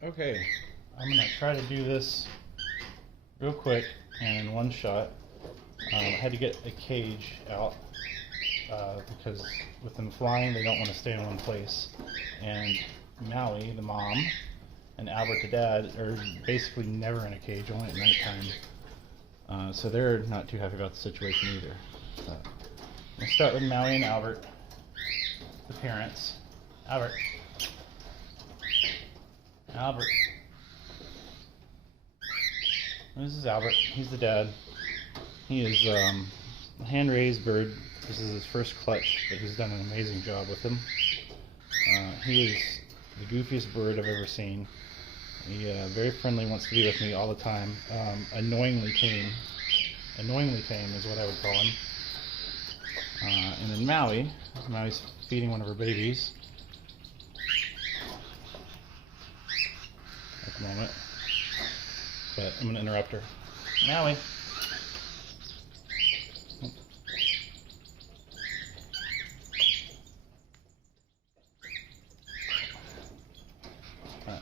Okay, I'm gonna try to do this real quick and in one shot. I had to get a cage out because with them flying, they don't want to stay in one place. And Maui, the mom, and Albert, the dad, are basically never in a cage, only at nighttime. So they're not too happy about the situation either. So, I'm gonna start with Maui and Albert, the parents. Albert. Albert. This is Albert. He's the dad. He is a hand-raised bird. This is his first clutch, but he's done an amazing job with him. He is the goofiest bird I've ever seen. He very friendly, wants to be with me all the time. Annoyingly tame. Annoyingly tame is what I would call him. And then Maui's feeding one of her babies at the moment. But I'm going to interrupt her. Maui.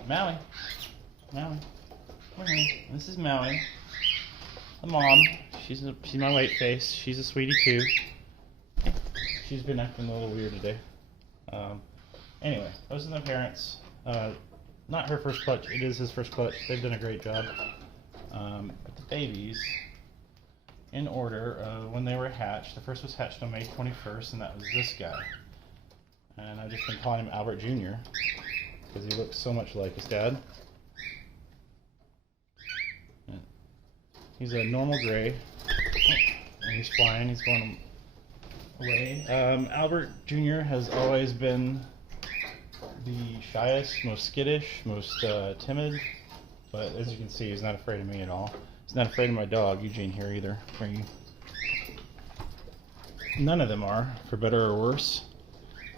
Maui. Maui. Come here. This is Maui. The mom. She's my white face. She's a sweetie too. She's been acting a little weird today. Anyway, those are the parents. Not her first clutch. It is his first clutch. They've done a great job. But the babies, in order, when they were hatched, the first was hatched on May 21st, and that was this guy. And I've just been calling him Albert Jr. because he looks so much like his dad. And he's a normal gray. And he's flying. He's going away. Albert Jr. has always been the shyest, most skittish, most timid. But as you can see, he's not afraid of me at all. He's not afraid of my dog, Eugene, here either. None of them are, for better or worse.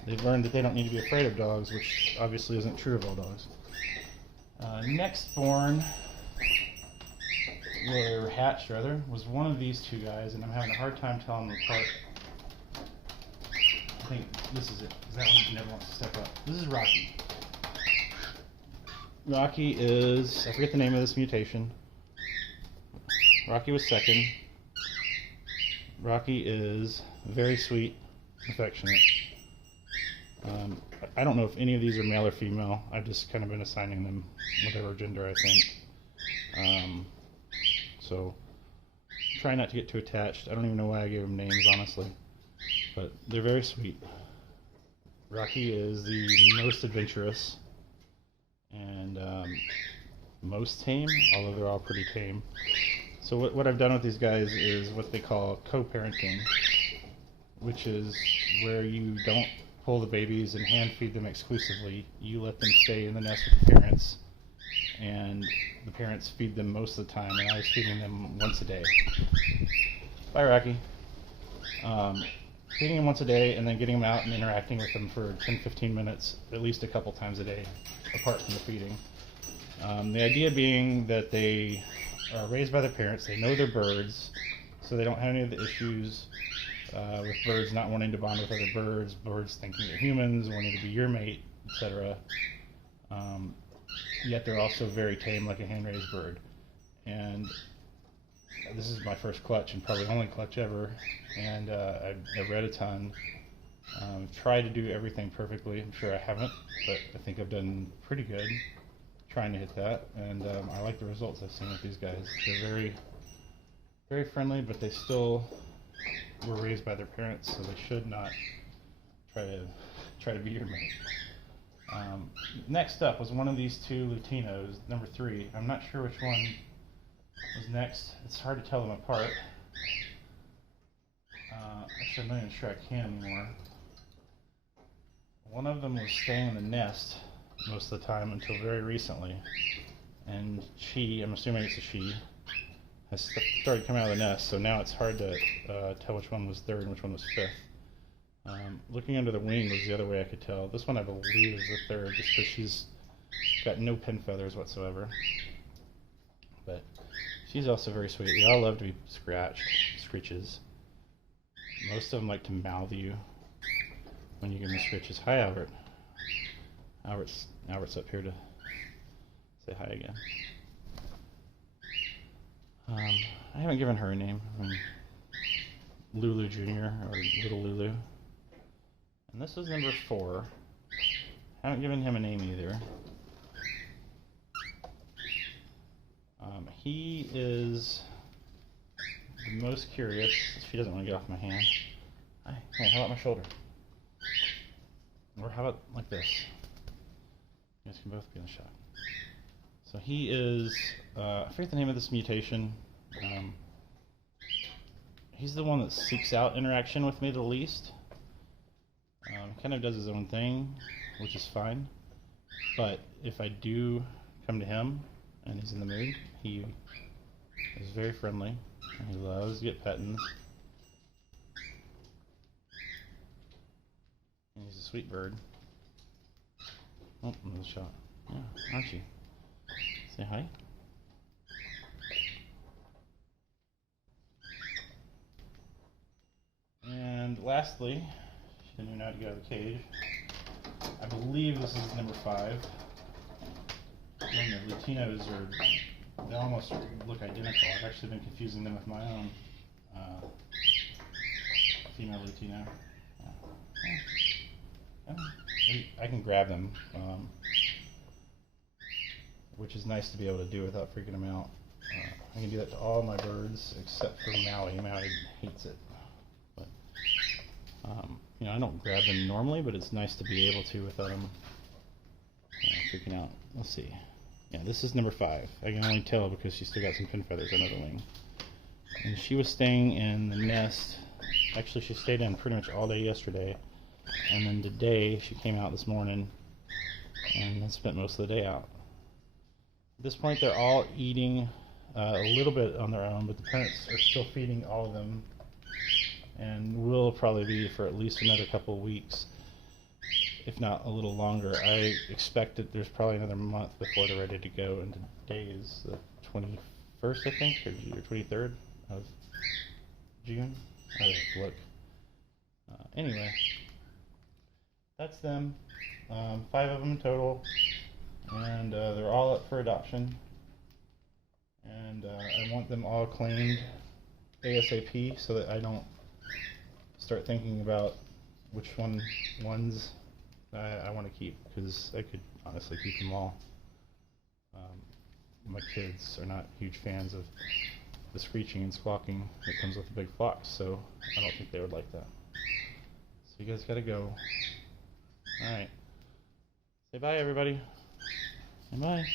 They've learned that they don't need to be afraid of dogs, which obviously isn't true of all dogs. Next born, or hatched rather, was one of these two guys, and I'm having a hard time telling them apart. I think this is it, because that one never wants to step up. This is Rocky. Rocky is, I forget the name of this mutation. Rocky was second. Rocky is very sweet, affectionate. I don't know if any of these are male or female. I've just kind of been assigning them whatever gender I think. So try not to get too attached. I don't even know why I gave them names, honestly. But they're very sweet. Rocky is the most adventurous and most tame, although they're all pretty tame. So what I've done with these guys is what they call co-parenting, which is where you don't pull the babies and hand feed them exclusively. You let them stay in the nest with the parents, and the parents feed them most of the time, and I was feeding them once a day. Bye, Rocky. Feeding them once a day and then getting them out and interacting with them for 10-15 minutes at least a couple times a day apart from the feeding. The idea being that they are raised by their parents, they know they're birds, so they don't have any of the issues with birds not wanting to bond with other birds, birds thinking they're humans, wanting to be your mate, etc. Yet they're also very tame, like a hand-raised bird. And this is my first clutch and probably only clutch ever, and I've read a ton. Tried to do everything perfectly. I'm sure I haven't, but I think I've done pretty good trying to hit that, and I like the results I've seen with these guys. They're very, very friendly, but they still were raised by their parents, so they should not try to be your mate. Next up was one of these two Lutinos, number 3. I'm not sure which one was next. It's hard to tell them apart. Actually, I'm not even sure I can anymore. One of them was staying in the nest most of the time until very recently, and she, I'm assuming it's a she, has started coming out of the nest, so now it's hard to tell which one was 3rd and which one was 5th. Looking under the wing was the other way I could tell. This one I believe is the 3rd, just because she's got no pin feathers whatsoever. But she's also very sweet. They all love to be scratched, scritches. Most of them like to mouth you when you give them scritches. Hi, Albert. Albert's up here to say hi again. I haven't given her a name. Lulu Jr. or Little Lulu. And this is number 4. Haven't given him a name either. He is the most curious. She doesn't want to get off my hand. Hi. Hey, how about my shoulder? Or how about like this? You guys can both be in the shot. So he is, I forget the name of this mutation. He's the one that seeks out interaction with me the least. He kind of does his own thing, which is fine. But if I do come to him and he's in the mood, he is very friendly and he loves to get pettings. And he's a sweet bird. Oh, another shot. Yeah, aren't you? Say hi. And lastly, she didn't even know how to get out of the cage. I believe this is number 5. And the Latinos they almost look identical. I've actually been confusing them with my own female Latino. I can grab them, which is nice to be able to do without freaking them out. I can do that to all my birds except for Maui. Maui hates it. But you know, I don't grab them normally, but it's nice to be able to without them freaking out. Let's see. Yeah, this is number 5. I can only tell because she's still got some fin feathers under the wing. And she was staying in the nest. Actually, she stayed in pretty much all day yesterday. And then today, she came out this morning and then spent most of the day out. At this point, they're all eating a little bit on their own, but the parents are still feeding all of them. And will probably be for at least another couple of weeks, if not a little longer. I expect that there's probably another month before they're ready to go, and today is the 21st, I think, or 23rd of June. I have to look. Anyway, that's them. 5 of them in total, and they're all up for adoption. And I want them all claimed ASAP so that I don't start thinking about which ones I want to keep, because I could honestly keep them all. My kids are not huge fans of the screeching and squawking that comes with the big flocks, so I don't think they would like that. So you guys gotta go. Alright. Say bye, everybody. And bye.